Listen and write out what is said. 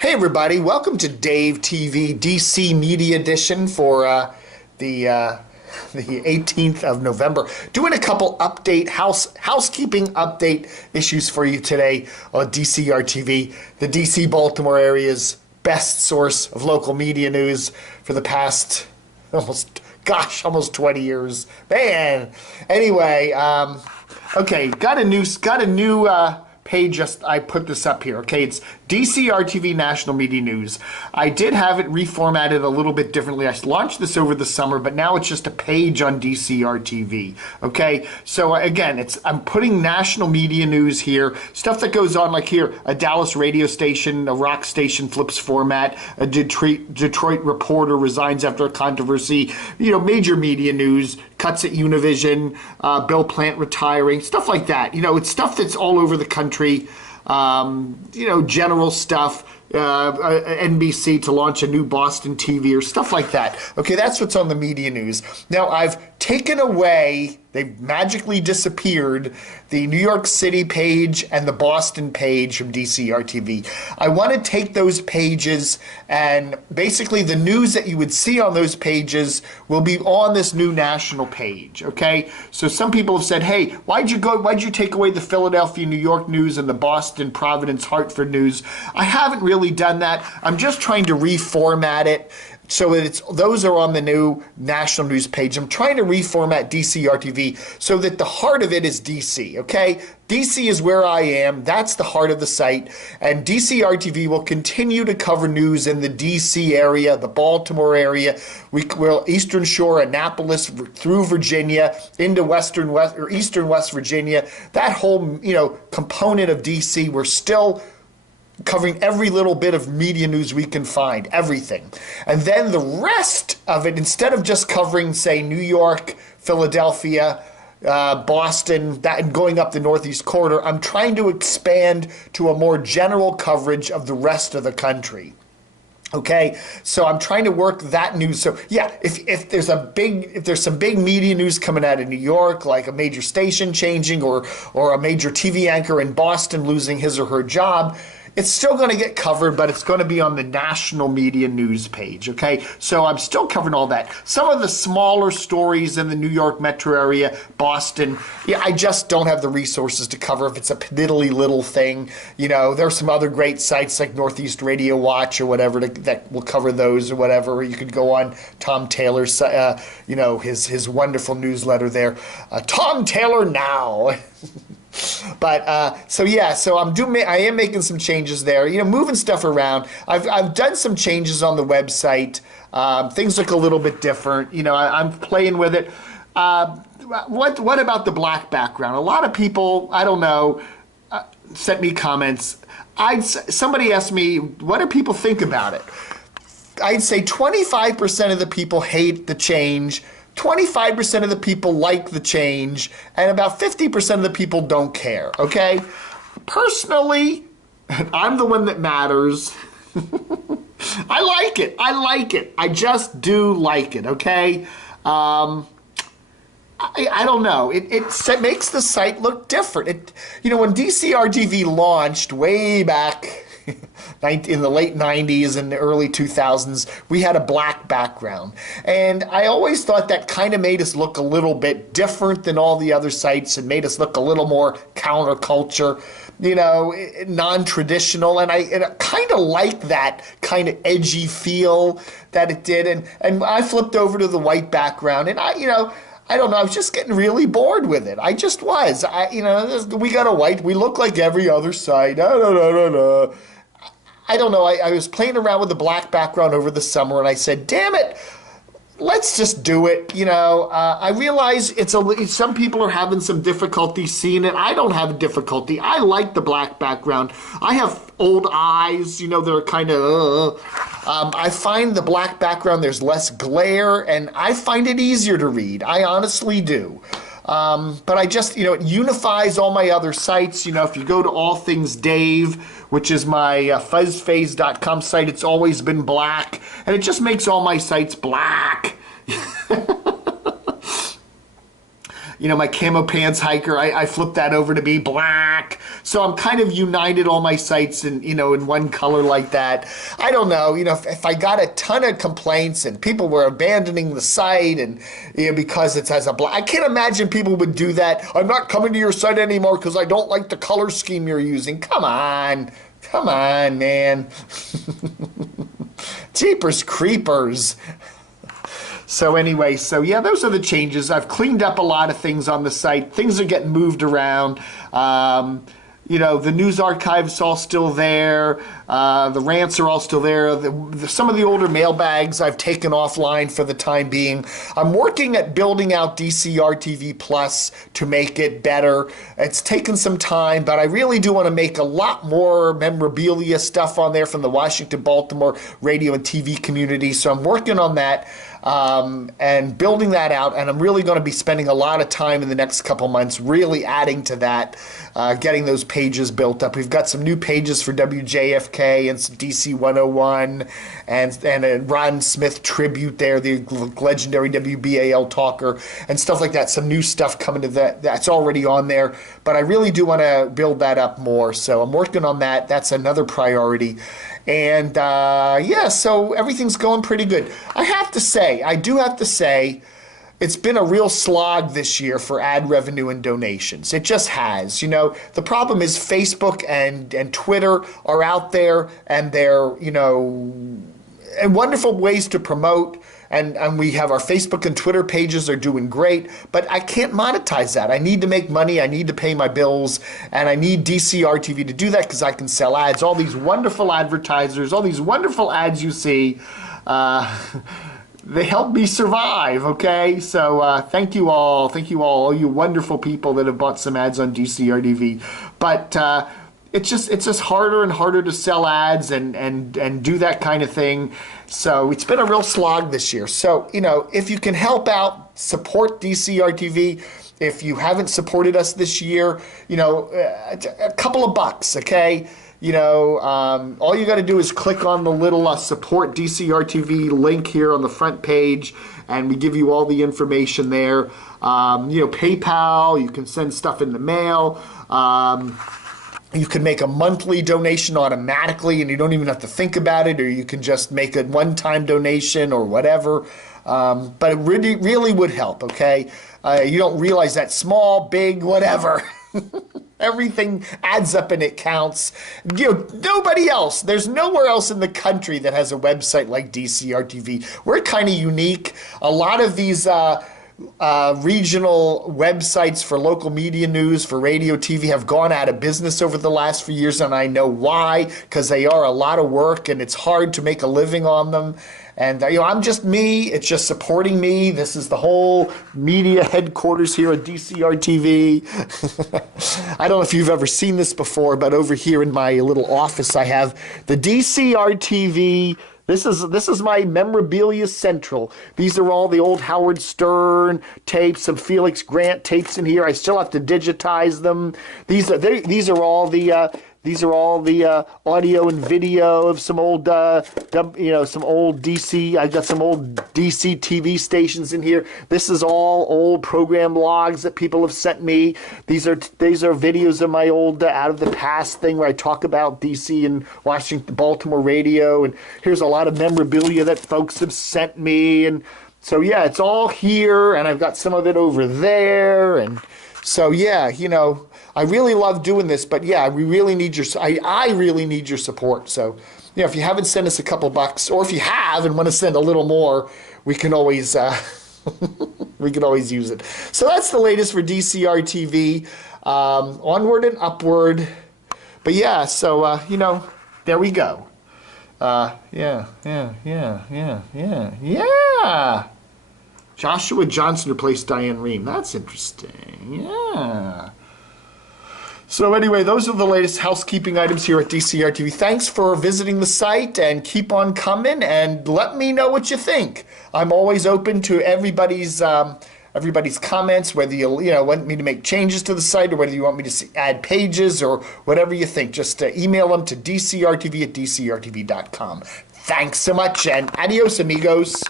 Hey everybody, welcome to Dave TV DC Media Edition for the 18th of November. Doing a couple housekeeping update issues for you today on DCRTV, the DC Baltimore area's best source of local media news for the past almost 20 years. Man. Anyway, okay, got a new page. I put this up here. Okay, it's DCRTV National Media News. I did have it reformatted a little bit differently. I launched this over the summer, but now it's just a page on DCRTV. Okay, so again, I'm putting national media news here, stuff that goes on, like here, a Dallas radio station, a rock station flips format, a Detroit reporter resigns after a controversy, major media news, cuts at Univision, Bill Plant retiring, stuff like that. It's stuff that's all over the country. General stuff, NBC to launch a new Boston TV or stuff like that. Okay, that's what's on the media news. Now, I've taken away, they've magically disappeared, the New York City page and the Boston page from DCRTV. I want to take those pages, and basically the news that you would see on those pages will be on this new national page, okay? So some people have said, hey, why'd you take away the Philadelphia, New York news and the Boston, Providence, Hartford news? I haven't really done that. I'm just trying to reformat it so that those are on the new national news page. I'm trying to reformat DCRTV so that the heart of it is DC, okay? DC is where I am. That's the heart of the site. And DCRTV will continue to cover news in the DC area, the Baltimore area. We will Eastern Shore, Annapolis, through Virginia, into Eastern West Virginia. That whole, component of DC, we're still covering every little bit of media news we can find, everything. And then the rest of it, instead of just covering, say, New York, Philadelphia, Boston, and going up the Northeast Corridor, I'm trying to expand to a more general coverage of the rest of the country. Okay, so I'm trying to work that news. So yeah, if there's some big media news coming out of New York, like a major station changing or a major TV anchor in Boston losing his or her job, it's still going to get covered, but it's going to be on the national media news page, okay? So I'm still covering all that. Some of the smaller stories in the New York metro area, Boston, I just don't have the resources to cover if it's a piddly little thing. There's some other great sites like Northeast Radio Watch or whatever that will cover those or whatever. Or you could go on Tom Taylor's, his wonderful newsletter there. Tom Taylor Now. But so I am making some changes there, moving stuff around. I've done some changes on the website. Things look a little bit different. I'm playing with it. What about the black background? A lot of people, I don't know, sent me comments. Somebody asked me, what do people think about it? I'd say 25% of the people hate the change. 25% of the people like the change, and about 50% of the people don't care, okay? Personally, I'm the one that matters. I like it. I just do like it, okay? I don't know. It makes the site look different. When DCRTV launched way back in the late 90s and the early 2000s, we had a black background. And I always thought that kind of made us look a little bit different than all the other sites and made us look a little more counterculture, non-traditional. And I kind of like that kind of edgy feel that it did. And I flipped over to the white background, and I don't know. I was just getting really bored with it. I just was. We got a white. We look like every other site. I don't know. I was playing around with the black background over the summer, and I said, damn it, let's just do it. I realize some people are having some difficulty seeing it. I don't have difficulty. I like the black background. I have old eyes, they're kind of, I find the black background, there's less glare, and I find it easier to read. I honestly do. But I just, it unifies all my other sites. If you go to All Things Dave, which is my fuzzphase.com site, it's always been black, and it just makes all my sites black. my camo pants hiker, I flipped that over to be black. So I'm kind of united all my sites in one color like that. I don't know, if I got a ton of complaints and people were abandoning the site and because it has a black, I can't imagine people would do that. I'm not coming to your site anymore because I don't like the color scheme you're using. Come on, man. Jeepers creepers. So anyway, yeah, those are the changes. I've cleaned up a lot of things on the site. Things are getting moved around. The news archive's all still there. The rants are all still there. Some of the older mailbags I've taken offline for the time being. I'm working at building out DCRTV Plus to make it better. It's taken some time, but I really do want to make a lot more memorabilia stuff on there from the Washington, Baltimore radio and TV community. So I'm working on that. And building that out, and I'm really going to be spending a lot of time in the next couple months really adding to that, getting those pages built up. We've got some new pages for WJFK and some DC 101 and a Ron Smith tribute there, the legendary WBAL talker and stuff like that. Some new stuff coming to that's already on there, but I really do want to build that up more. So I'm working on that. That's another priority. And so everything's going pretty good. I do have to say, it's been a real slog this year for ad revenue and donations. It just has. The problem is Facebook and Twitter are out there, and they're, and wonderful ways to promote. And we have our Facebook and Twitter pages are doing great, but I can't monetize that. I need to make money. I need to pay my bills, and I need DCRTV to do that because I can sell ads. All these wonderful advertisers, all these wonderful ads you see, they help me survive, okay? So thank you all you wonderful people that have bought some ads on DCRTV. But it's just harder and harder to sell ads and do that kind of thing. So it's been a real slog this year. So, if you can help out, support DCRTV. If you haven't supported us this year, a couple of bucks, okay? All you got to do is click on the little support DCRTV link here on the front page, and we give you all the information there. PayPal, you can send stuff in the mail. You can make a monthly donation automatically, and you don't even have to think about it, or you can just make a one-time donation or whatever. But it really would help, okay? You don't realize that small, big, whatever. Everything adds up and it counts. Nobody else, there's nowhere else in the country that has a website like DCRTV. We're kind of unique. A lot of these regional websites for local media news, for radio, TV have gone out of business over the last few years, and I know why, because they are a lot of work and it's hard to make a living on them. And I'm just me. It's just supporting me. This is the whole media headquarters here at DCRTV. I don't know if you've ever seen this before, but over here in my little office, I have the DCRTV. This is my memorabilia central. These are all the old Howard Stern tapes, some Felix Grant tapes in here. I still have to digitize them. These are all the audio and video of some old some old DC. I got some old DC TV stations in here. This is all old program logs that people have sent me. These are videos of my old out of the past thing where I talk about DC and Washington, Baltimore radio. And here's a lot of memorabilia that folks have sent me. And so yeah, it's all here, and I've got some of it over there. And so yeah, I really love doing this, but yeah, we really need I really need your support. So, if you haven't sent us a couple bucks, or if you have and want to send a little more, we can always use it. So that's the latest for DCRTV. Onward and upward. But yeah, so there we go. Yeah. Joshua Johnson replaced Diane Rehm. That's interesting. Yeah. So anyway, those are the latest housekeeping items here at DCRTV. Thanks for visiting the site, and keep on coming, and let me know what you think. I'm always open to everybody's comments, whether you want me to make changes to the site, or whether you want me to add pages, or whatever you think. Just email them to dcrtv@dcrtv.com. Thanks so much, and adios, amigos.